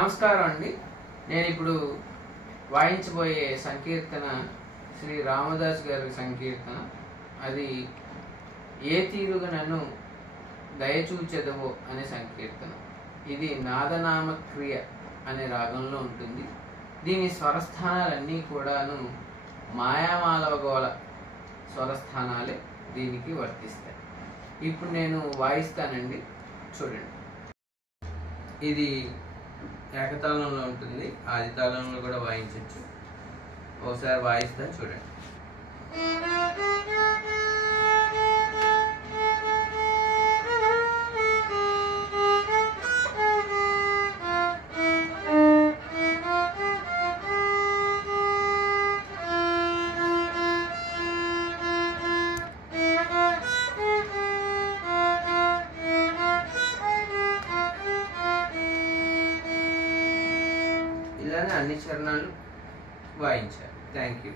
నమస్కారం అండి. నేను ఇప్పుడు వాయించబోయే సంకీర్తన శ్రీ రామదాస్ గారి సంకీర్తన. అది ఏ తీరుగా నన్ను దయచూచెదవో అనే సంకీర్తన. ఇది నాదనామ క్రియ అనే రాగంలో ఉంటుంది. దీని స్వరస్థానాలన్నీ కూడాను మాయామాలవగోళ స్వరస్థానాలే దీనికి వర్తిస్తాయి. ఇప్పుడు నేను వాయిస్తానండి, చూడండి. ఇది ఏకతాళంలో ఉంటుంది, ఆది తాళంలో కూడా వాయించవచ్చు. ఒకసారి వాయిస్తా చూడండి. ఇలానే అన్ని చరణాలు వాయించాలి. Thank you.